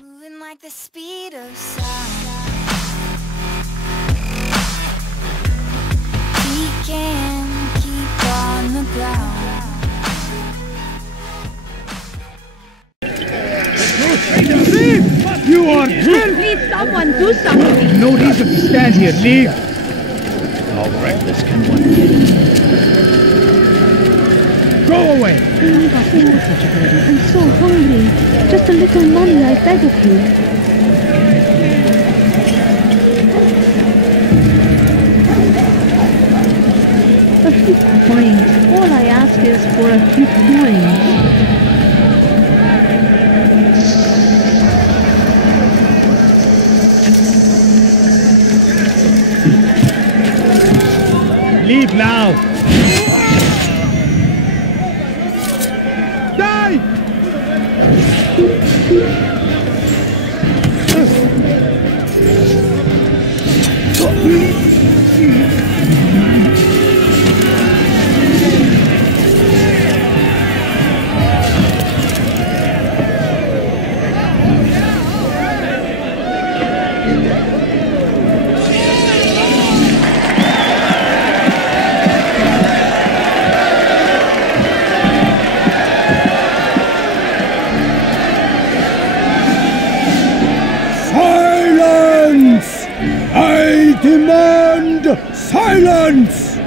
Moving like the speed of sound. We can keep on the ground. Leave! You are drunk! Please, someone do something! No reason to stand here. Leave! All reckless can one be? Go away! Leave us all such a burden. I'm so hungry. Just a little money, I beg of you. A few coins. All I ask is for a few coins. Leave now! Die! Silence!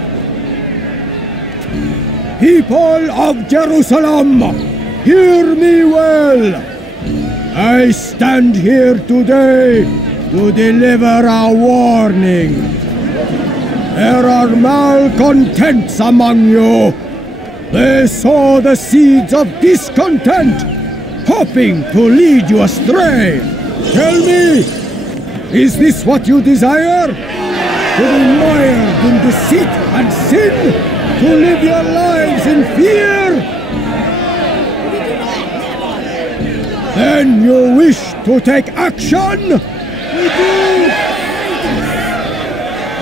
People of Jerusalem, hear me well. I stand here today to deliver a warning. There are malcontents among you. They sow the seeds of discontent, hoping to lead you astray. Tell me, is this what you desire? To be mired in deceit and sin? To live your lives in fear? Then you wish to take action? We do!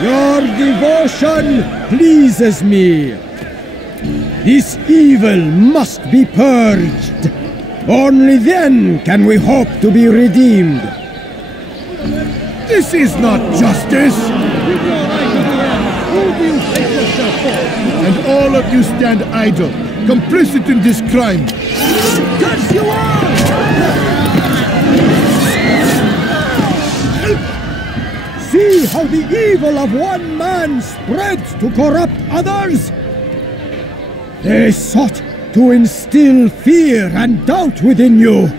Your devotion pleases me. This evil must be purged. Only then can we hope to be redeemed. This is not justice! Who do you take yourself for? And all of you stand idle, complicit in this crime. Curse you all! See how the evil of one man spreads to corrupt others? They sought to instill fear and doubt within you,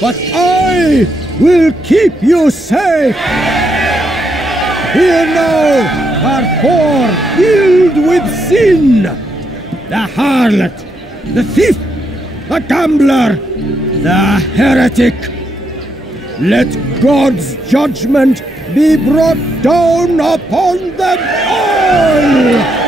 but I will keep you safe! Here now are four filled with sin! The harlot, the thief, the gambler, the heretic! Let God's judgment be brought down upon them all!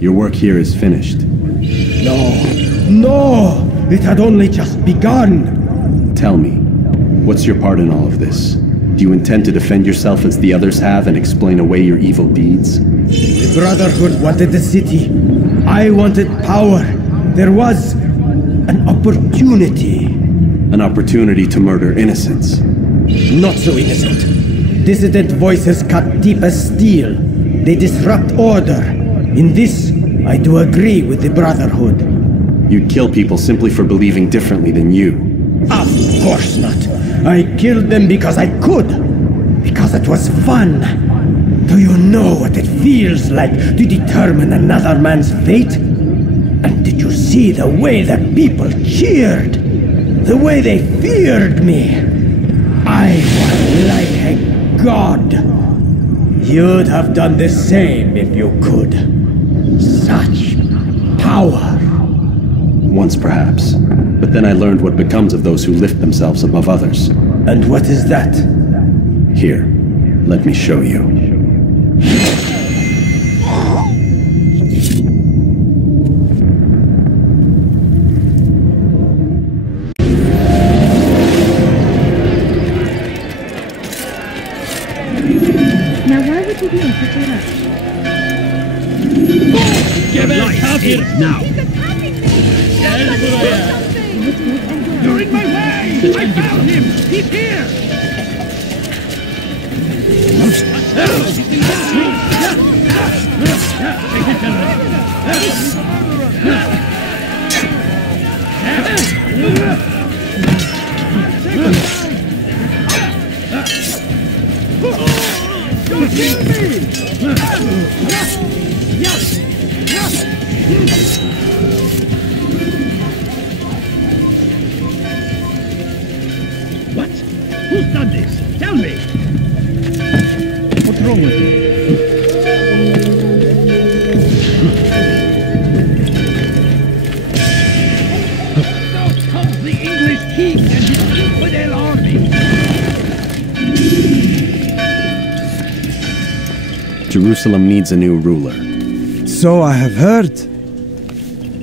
Your work here is finished. No! It had only just begun! Tell me, what's your part in all of this? Do you intend to defend yourself as the others have and explain away your evil deeds? The Brotherhood wanted the city. I wanted power. There was an opportunity. An opportunity to murder innocents. Not so innocent. Dissident voices cut deep as steel. They disrupt order. In this, I do agree with the Brotherhood. You'd kill people simply for believing differently than you. Of course not. I killed them because I could. Because it was fun. Do you know what it feels like to determine another man's fate? And did you see the way that people cheered? The way they feared me? I was like a god. You'd have done the same if you could. Such power. Once perhaps. But then I learned what becomes of those who lift themselves above others. And what is that? Here, let me show you. Now why would you be in such a rush? Give it out here now! You're in my way! I found him! He's here! Don't kill me! What? Who's done this? Tell me! What's wrong with you? Now comes the English king and his infidel army! Jerusalem needs a new ruler. So I have heard.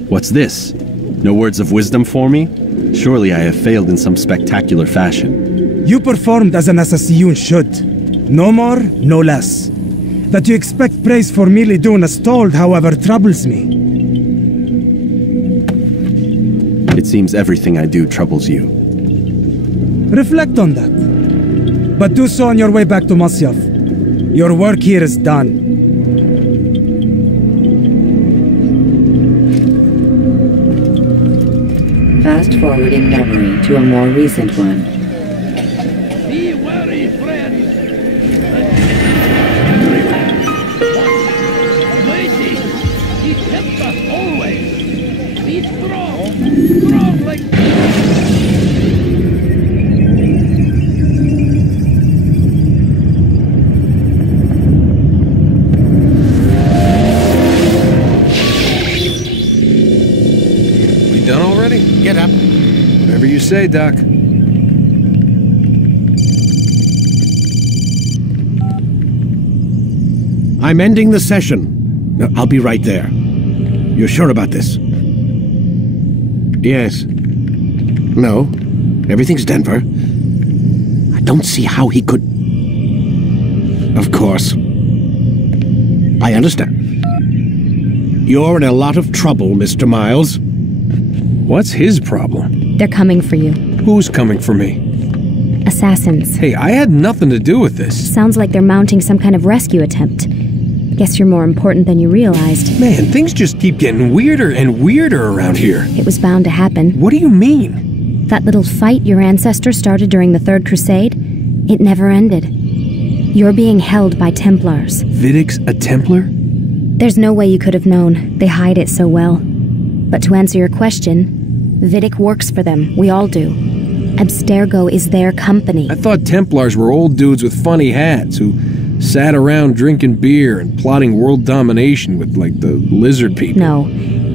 What's this? No words of wisdom for me? Surely I have failed in some spectacular fashion. You performed as an assassin should. No more, no less. That you expect praise for merely doing as told, however, troubles me. It seems everything I do troubles you. Reflect on that. But do so on your way back to Masyaf. Your work here is done. Fast forwarding memory to a more recent one. Be wary, friends! Waiting! He helped us always! Be strong! Strong like... Done already? Get up. Whatever you say, Doc. I'm ending the session. I'll be right there. You're sure about this? Yes. No. Everything's Denver. I don't see how he could... Of course. I understand. You're in a lot of trouble, Mr. Miles. What's his problem? They're coming for you. Who's coming for me? Assassins. Hey, I had nothing to do with this. Sounds like they're mounting some kind of rescue attempt. Guess you're more important than you realized. Man, things just keep getting weirder and weirder around here. It was bound to happen. What do you mean? That little fight your ancestors started during the Third Crusade, it never ended. You're being held by Templars. Vidic's a Templar? There's no way you could have known. They hide it so well. But to answer your question, Vidic works for them. We all do. Abstergo is their company. I thought Templars were old dudes with funny hats who sat around drinking beer and plotting world domination with, like, the lizard people. No,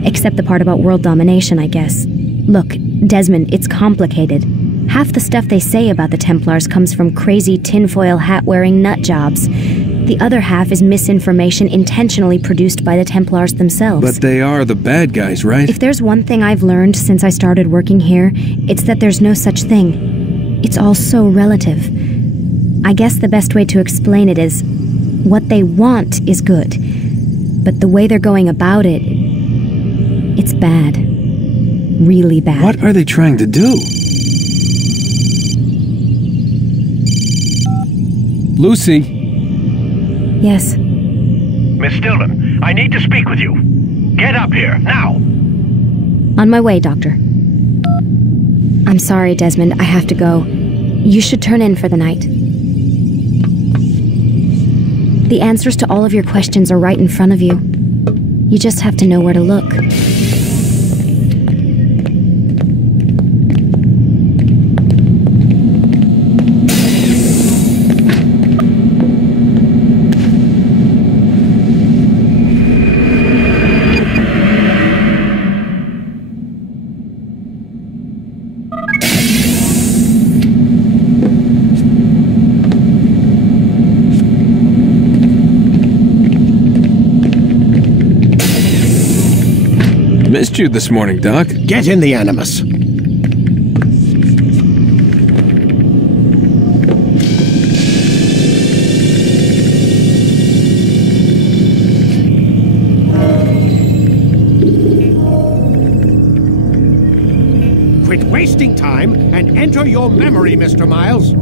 except the part about world domination, I guess. Look, Desmond, it's complicated. Half the stuff they say about the Templars comes from crazy tinfoil hat-wearing nut jobs. The other half is misinformation intentionally produced by the Templars themselves. But they are the bad guys, right? If there's one thing I've learned since I started working here, it's that there's no such thing. It's all so relative. I guess the best way to explain it is, what they want is good. But the way they're going about it, it's bad. Really bad. What are they trying to do? Lucy? Yes. Miss Stillman, I need to speak with you. Get up here, now! On my way, Doctor. I'm sorry, Desmond, I have to go. You should turn in for the night. The answers to all of your questions are right in front of you. You just have to know where to look. Missed you this morning, Doc. Get in the Animus. Quit wasting time and enter your memory, Mr. Miles.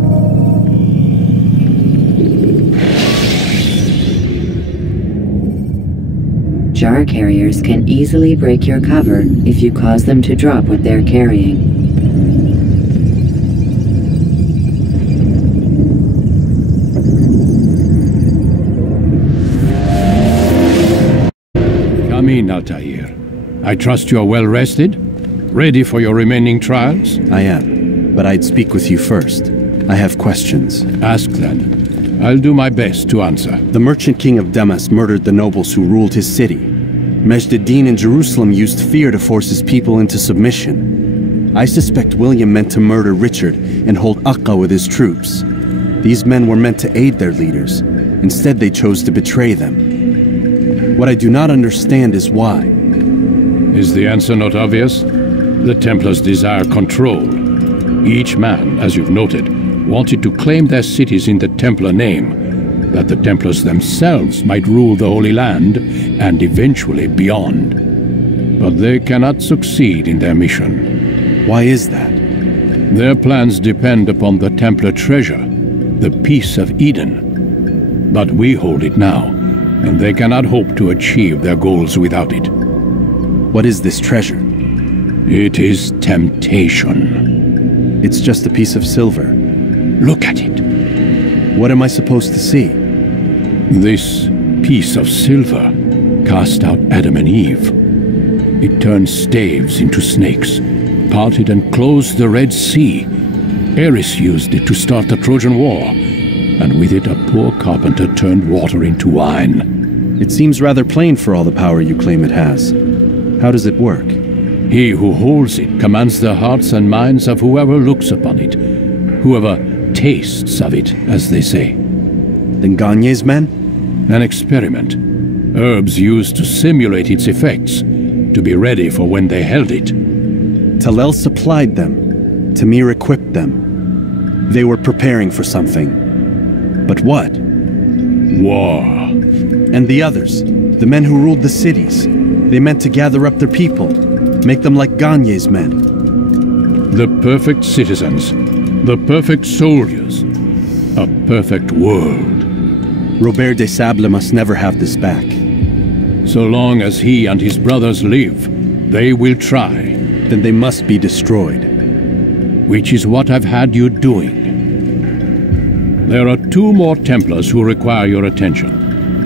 Jar carriers can easily break your cover if you cause them to drop what they're carrying. Come in, Altair. I trust you're well rested? Ready for your remaining trials? I am, but I'd speak with you first. I have questions. Ask then. I'll do my best to answer. The merchant king of Damas murdered the nobles who ruled his city. Majd-ad-Din in Jerusalem used fear to force his people into submission. I suspect William meant to murder Richard and hold Acca with his troops. These men were meant to aid their leaders. Instead, they chose to betray them. What I do not understand is why. Is the answer not obvious? The Templars desire control. Each man, as you've noted, wanted to claim their cities in the Templar name, that the Templars themselves might rule the Holy Land and eventually beyond. But they cannot succeed in their mission. Why is that? Their plans depend upon the Templar treasure, the Peace of Eden. But we hold it now, and they cannot hope to achieve their goals without it. What is this treasure? It is temptation. It's just a piece of silver. Look at it. What am I supposed to see? This piece of silver cast out Adam and Eve. It turned staves into snakes, parted and closed the Red Sea. Ares used it to start the Trojan War, and with it a poor carpenter turned water into wine. It seems rather plain for all the power you claim it has. How does it work? He who holds it commands the hearts and minds of whoever looks upon it, whoever tastes of it, as they say. Then Gagne's men? An experiment. Herbs used to simulate its effects, to be ready for when they held it. Talel supplied them. Tamir equipped them. They were preparing for something. But what? War. And the others, the men who ruled the cities, they meant to gather up their people, make them like Gagne's men. The perfect citizens. The perfect soldiers. A perfect world. Robert de Sable must never have this back. So long as he and his brothers live, they will try. Then they must be destroyed. Which is what I've had you doing. There are 2 more Templars who require your attention.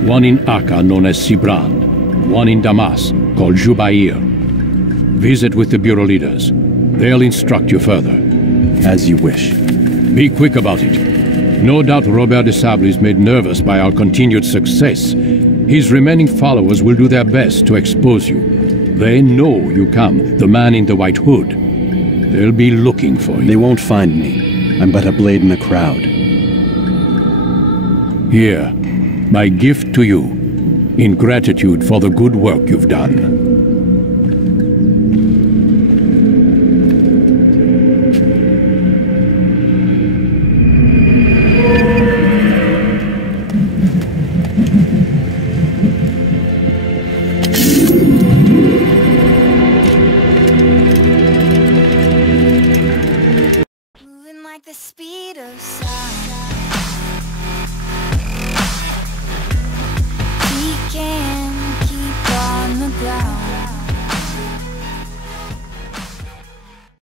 One in Acre known as Sibrand. One in Damas called Jubair. Visit with the Bureau leaders. They'll instruct you further. As you wish. Be quick about it. No doubt Robert de Sable is made nervous by our continued success. His remaining followers will do their best to expose you. They know you come, the man in the white hood. They'll be looking for you. They won't find me. I'm but a blade in the crowd. Here, my gift to you, in gratitude for the good work you've done.